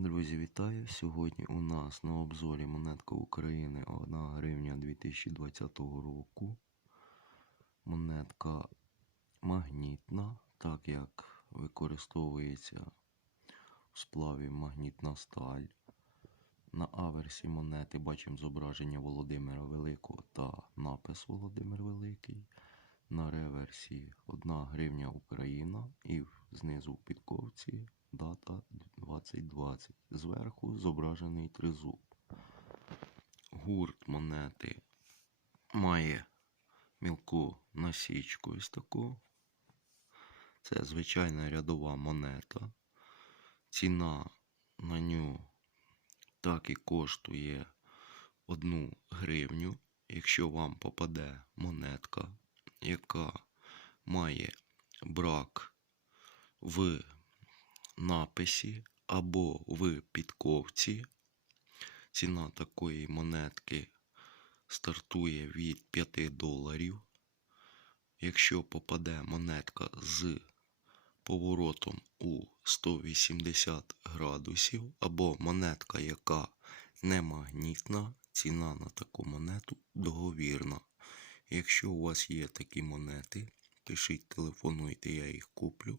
Друзі, вітаю! Сьогодні у нас на обзорі монетка України 1 гривня 2020 року. Монетка магнітна, так як використовується в сплаві магнітна сталь. На аверсі монети бачимо зображення Володимира Великого та напис Володимир Великий. На реверсі 1 гривня Україна і знизу в підковці дата 2020. Зверху зображений тризуб. Гурт монети має мілку насічку ось таку. Це звичайна рядова монета. Ціна на ню так і коштує 1 гривню. Якщо вам попаде монетка, яка має брак в написі або в підковці. Ціна такої монетки стартує від 5 доларів. Якщо попаде монетка з поворотом у 180 градусів, або монетка, яка не магнітна, ціна на таку монету договірна. Якщо у вас є такі монети, пишіть, телефонуйте, я їх куплю.